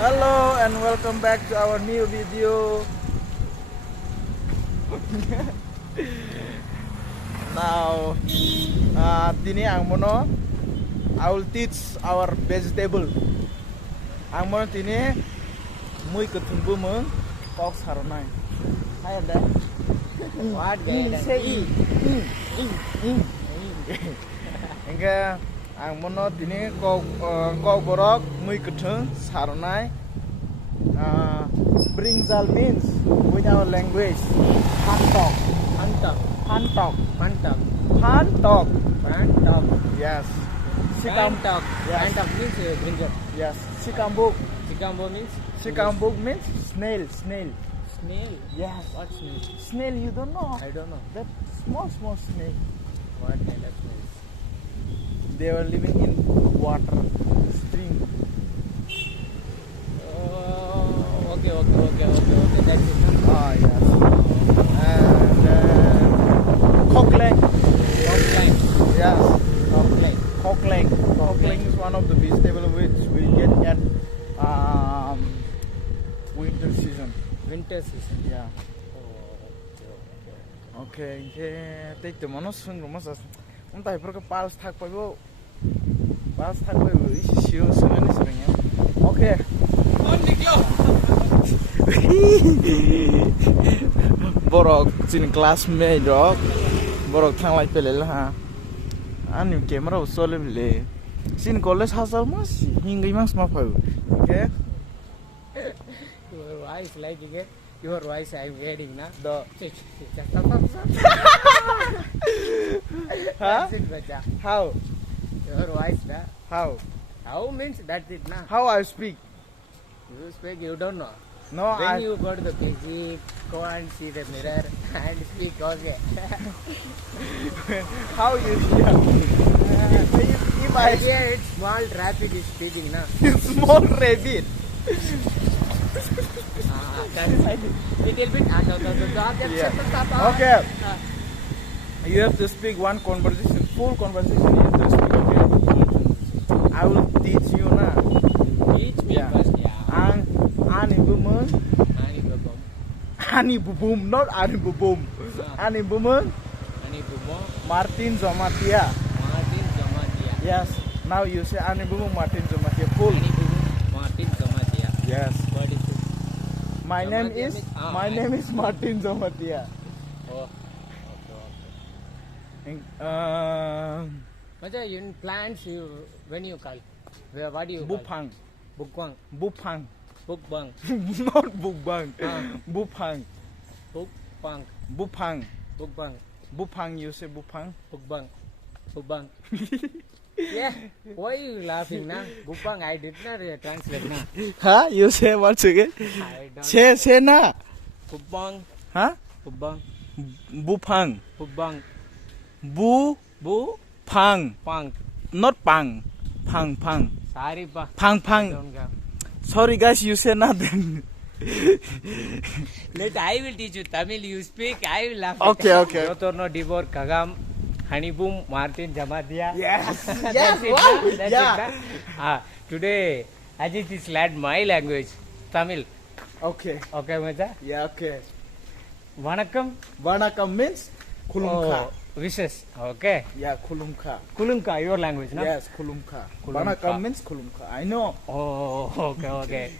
Hello and welcome back to our new video. Now, Tini I will teach our vegetable. Tini mui ketumbu mung kok sarunai. Hai ada. What guy? Say Enggak, Tini kok borok mui ketung sarunai. Brinjal means with our language pantok. Yes. Pantok. Yes. Pantok means brinjal. Yes. Sikambuk. Sikambok means Sikambuk means snail. snail. Yes. What snail? Snail, you don't know? I don't know. That small snail. What kind of snail? They were living in water, stream. Oh, okay. That's it. Ah, yes. And cockleg. Yes. Cockleg is one of the vegetable which we get at winter season. Winter season. Yeah. Oh, Okay. Take the monos from Romas. I broke a pals tag by go. Pals tag by issue soon. Okay. Borok in classmate dog. Borok can like Pelella. And you came out solemnly. Sin college has almost hinging smoke. Okay. your voice like again. Your voice I'm hearing now. The That's it, bacha. how? Your voice na. How? How means that's it na. How I speak? You speak, you don't know. No, When you go to the PG, go and see the mirror and speak okay. how you hear? If I I hear it small rapid is speaking na. small rabbit. Little bit. Yeah. Okay. You have to speak one conversation, full conversation. You have to speak. Okay. I will teach you now. Teach me Yeah. first, yeah. Ani bumung, Ani bubum. ani bubum, not ani bubum. Ani bumung, Ani bubo. Martin Zomatia. Martin Zomatia. Yes. Now you say ani bumung Martin Zomatia full. Ani bubo. Martin Zomatia. Yes. What is it? My name Zomatia is means- my name is Martin Zomatia. Oh. And, Macha, in plants, when you call, what do you call? Bupang. Bukwang. Bupang. Bukbang. Not Bupang. Ah. Bupang. Bukpang. Bupang. Bukbang. Bupang, you say Bupang? Bukbang. Bukbang. Yeah. Why you laughing na? Bukbang, I did not translate na. Huh? You say once again? I don't. Say na. Bukbang. Huh? Bukbang. Bupang. Bukbang. Bupang. Pang. Not pang. Pang. Sorry pa. Pang. Don't go. Sorry guys, you say nothing. Let I will teach you Tamil. You speak. I will laugh. Okay. Yotorno Dibor Kagam. Honeyboom Martin Jamadia. Yes. That's Yes. it, Wow. na? That's Yeah. it, na? Today Ajit is learned my language, Tamil. Okay. Okay, Macha? Yeah, okay. Vanakkam. Vanakam means kulumka. Oh, wishes. Okay. Yeah, kulumka. Kulumka, your language, no? Yes, kulumka. Kulumka. Vanakam means kulumka. I know. Oh, okay.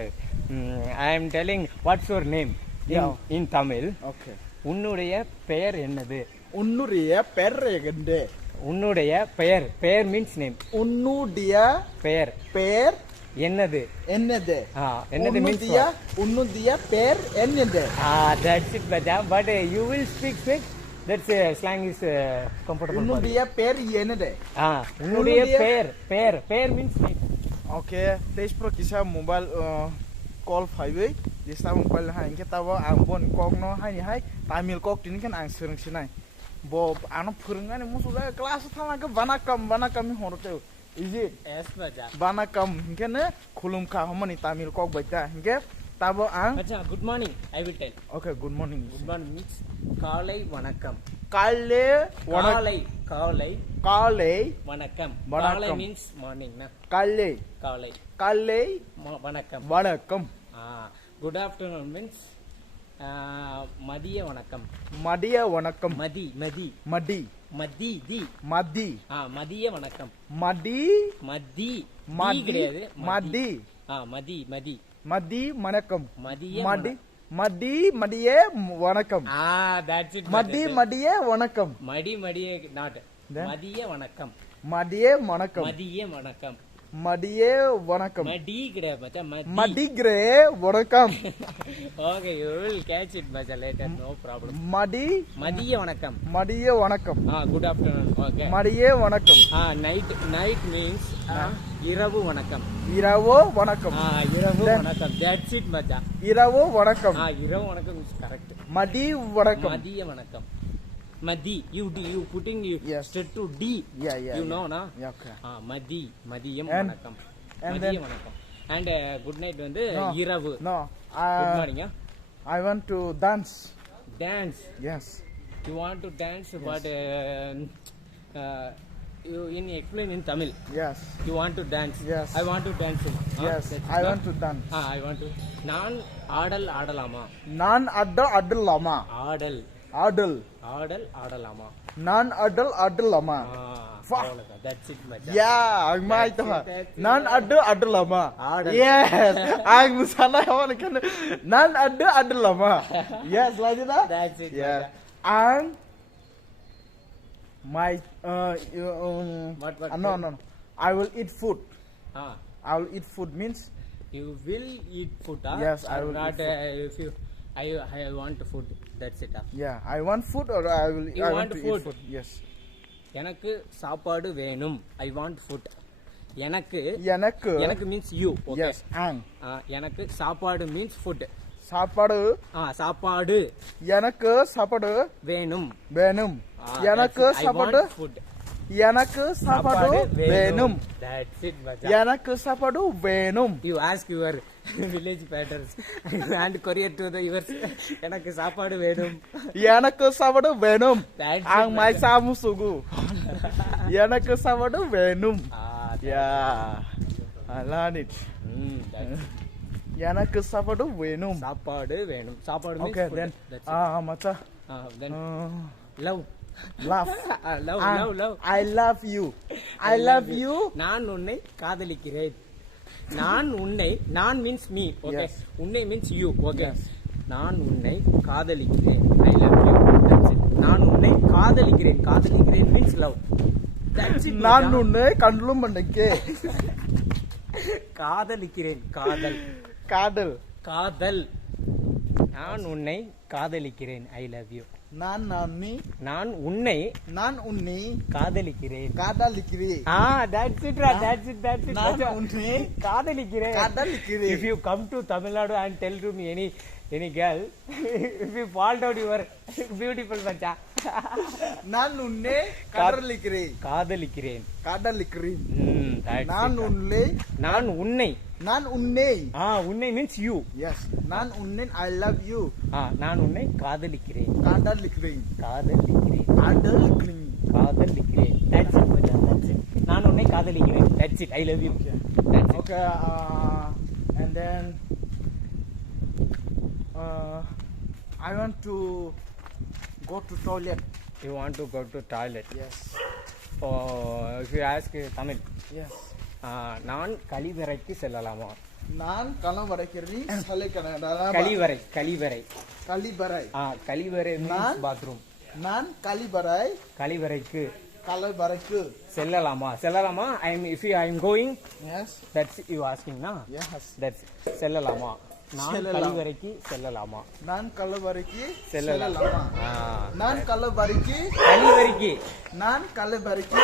I am telling, what's your name Yeah. in Tamil? Okay. உன்னுடைய பெயர் என்னது? உன்னுடைய பெயர் எகண்டே. உன்னுடைய பெயர் means name. உன்னுடைய பெயர் பெயர் என்னது? என்னது? என்னது means உன்னுடைய what? உன்னுடைய பெயர் என்னது? That's it, Baja. But you will speak. That's slang is comfortable. உன்னுடைய பெயர் என்னது? உன்னுடைய உன்னுடைய- பெயர் means name. Okay, this pro kisa mobile call 5 this time mobile ha ingke tawo ang bon kok no hai Tamil kok tin kan ang sereng sinai bo ano phurungani musuga class thana ke banakam horote is it Yes, Baja. banakam ingke ne khulumkha homani Tamil kok baita ingke Tabo ang. Acha, good morning. I will tell. Okay, good morning. Good morning means காலை வணக்கம். Kale காலை காலை Kale வணக்கம். வணக்கம். காலை means morning na. Kale காலை Kale வணக்கம். Vanakkam. Good afternoon means மதிய வணக்கம். Madiya Vanakkam. மதி மதி Madi மதி தி. Madi மதிய வணக்கம். Madi மதி Madi கிடையாது. Madi மதி மதி Madi Vanakkam. மதிய Madi Madi Madiye Vanakkam. that's it. Madi Madiye Vanakkam. மடி மடியே not. Then? மதிய வணக்கம். Madiye Vanakkam. மதிய வணக்கம். Madiye Vanakkam. மடி கிடையாது மச்சான். Madigre Vanakkam. Okay, you will catch it மச்சான் later, no problem. Madi மதிய வணக்கம். Madiye Vanakkam. Good afternoon. Okay. Madiye Vanakkam. Night means இரவு வணக்கம். Iravo Vanakkam. இரவு Then? வணக்கம். That's it மச்சான். Iravo Vanakkam. இரவு வணக்கம் is correct. Madi Vanakkam. மதிய வணக்கம். மதி you putting Yes. straight to D. Yeah. You know na? Yeah, okay. மதியம் And- வணக்கம். and மதிய then- வணக்கம். And good night வந்து No. இரவு. No. Good morning. I want to dance. Dance. Yes. You want to dance, but you explain in Tamil. Yes. You want to dance. Yes. I want to dance. Yes. That's I it, want to dance. I want to. நான் ஆடல் ஆடலாமா? Nan adallama. ஆடல் Adal. ஆடல் ஆடலாமா? Nan adallama. Fuck. அவ்வளவுதான். That's it மச்சான். Yeah, I'm right. That's it. Nan adallama. Adal. Yes. I'm sana yawan kan. Nan adallama. Yes, like that. That's it. Yeah. மச்சான். And my What? no. I will eat food. Ah, I will eat food means you will eat food. Yes, I Or will not, eat if you, I want food. That's it. yeah, I want food or I will. You I want to food? eat food. Yes. எனக்கு சாப்பாடு வேணும். I want food. எனக்கு எனக்கு means you. Okay. Yes. And எனக்கு சாப்பாடு means food. சாப்பாடு சாப்பாடு எனக்கு சாப்பாடு வேணும். வேணும். எனக்கு That's it. I சாப்பாடு want food. எனக்கு சாப்பாடு வேணும். That's it, மச்சான். எனக்கு சாப்பாடு வேணும். You ask your village parents and courier to the yours. எனக்கு சாப்பாடு வேணும். எனக்கு சாப்பாடு வேணும். That's it, ang may மச்சான். samu sugu. எனக்கு சாப்பாடு வேணும். Yeah. I learned it. That's it. எனக்கு சாப்பாடு வேணும். சாப்பாடு வேணும். சாப்பாடு means Okay, food. then That's it. மச்சா Then love. love. love. I love you. I love you. நான் உன்னை காதலிக்கிறேன். நான் means me. Okay. Yes. உன்னை means you. Okay. Yes. நான் உன்னை காதலிக்கிறேன். I love you. That's it. நான் உன்னை காதலிக்கிறேன் means love. That's it. நான் உன்னை கண்ணும் பண்ணக்கே. காதலிக்கிறேன். காதல். நான் உன்னை காதலிக்கிறேன். I love you. நான் உன்னை காதலிக்கிறேன். That's it. நான் உன்னை காதலிக்கிறேன். If you come to Tamil Nadu and tell to me any girl, if you fall down, you are beautiful, macha. நான் உன்னை காதலிக்கிறேன். நான் உன்னை means you. Yes. நான் உன்னை I love you. நான் உன்னை காதலிக்கிறேன். காதலிக்கிறேன். That's it, macha. That's it. நான் உன்னை காதலிக்கிறேன். That's it. I love you. That's it. Okay. And then I want to go to toilet. You want to go to toilet? Yes. If you ask Tamil. Yes. நான் கழிவறைக்கு செல்லலாமா? நான் கலவரைக்கிறேன். கழிவறை. கழிவறை means bathroom. நான் கழிவறைக்கு செல்லலாமா? If I am going. Yes. That's you asking na? Yes. That's செல்லலாமா? நான் கழிவறைக்கு செல்லலாமா? நான் கழிவறைக்கு செல்லலாமா? நான் கழிவறைக்கு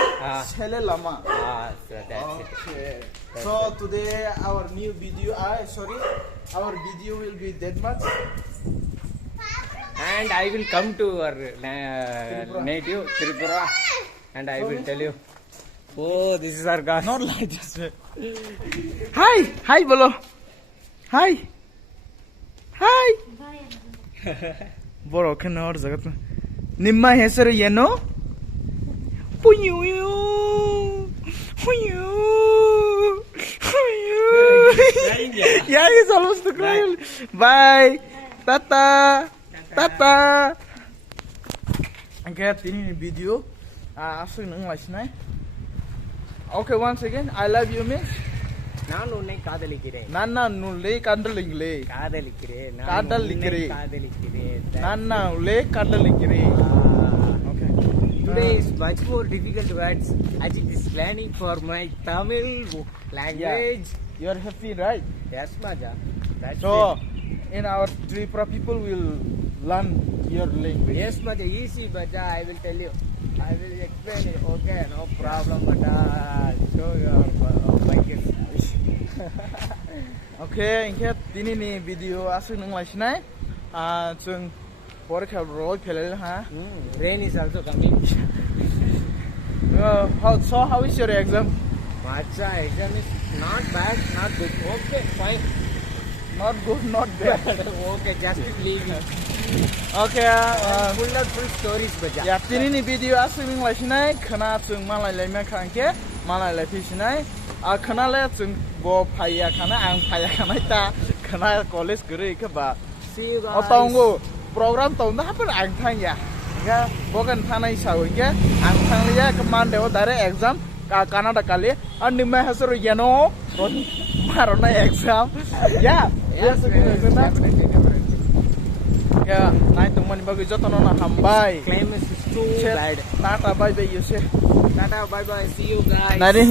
செல்லலாமா? So that's it. Okay. So today our new video, our video will be that much. And I will come to our native Tripura and I will tell you. Oh, this is our guy. Not like this. Hi, bolo. Hi. Hi. Boro kan or zagat. Nimma hesaru yeno? Puyu. Yeah, he's almost to cry. Bye. Tata. Okay, Tini video. Asu nung lasnai. Okay, once again, I love you, miss. நான் உன்னை காதலிக்கிறேன். Nana nulle kadalingle. காதலிக்கிறேன். காதலிக்கிறேன். காதலிக்கிறேன். Nana ulle kadalingre. Okay. Today is much more difficult words as it is planning for my Tamil language. Yeah. You are happy, right? Yes, Maja. That's So, it. in our Tripura people will learn your language. Yes, Maja. Easy, Maja. I will tell you. I will explain it. Okay, no problem, Maja. Show your bikers. Okay, inke Tini ni video asu nung lasnai. Chung porka roll pelel ha. Rain is also coming. How is your exam? Maja, exam is not bad, not good. Okay, fine. Not good, not bad. Okay, just leave it. Okay, Full stories, Maja. ya Tini ni video asu nung lasnai. Khana chung malai laima khangke malai lai phisnai. Khana le chung bo phaya khana ang phaya khana ta khana college guri ke ba. See you guys. Otongo program to na par ang thang ya. Ga bogan thanai sawi ke ang thang ya command de dare exam ka Canada kali and nimma hasuru yeno marona exam. Yeah. Yes, definitely. Ya, nai tungmani bagi jotono na hambai. Claim is too bad. Tata bye bye you say. Tata, bye bye. See you guys. Nari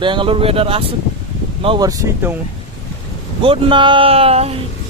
Bangalore weather as no worship. Good night.